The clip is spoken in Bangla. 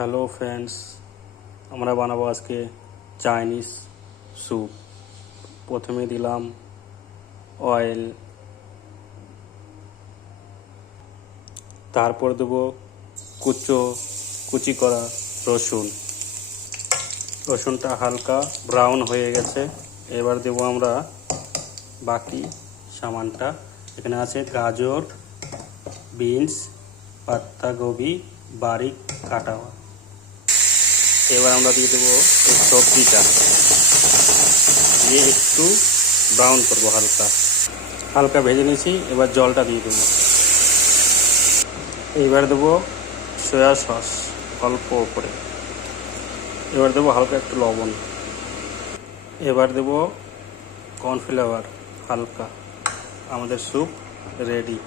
হ্যালো ফ্রেন্ডস, আমরা বানাবো আজকে চাইনিজ স্যুপ। প্রথমে দিলাম অয়েল, তারপর দেবো কুচি করা রসুন। রসুনটা হালকা ব্রাউন হয়ে গেছে। এবার দেবো আমরা বাকি সামানটা। এখানে আছে গাজর, বিনস, পাতাকপি বারিক কাটা। এবার আমরা দিয়ে দেবো এই সবজিটা, দিয়ে একটু ব্রাউন করবো, হালকা ভেজে নিয়েছি। এবার জলটা দিয়ে দেবো। এবার দেবো সয়া সস অল্প করে। এবার দেবো হালকা একটু লবণ। এবার দেবো কর্নফ্লাওয়ার হালকা। আমাদের স্যুপ রেডি।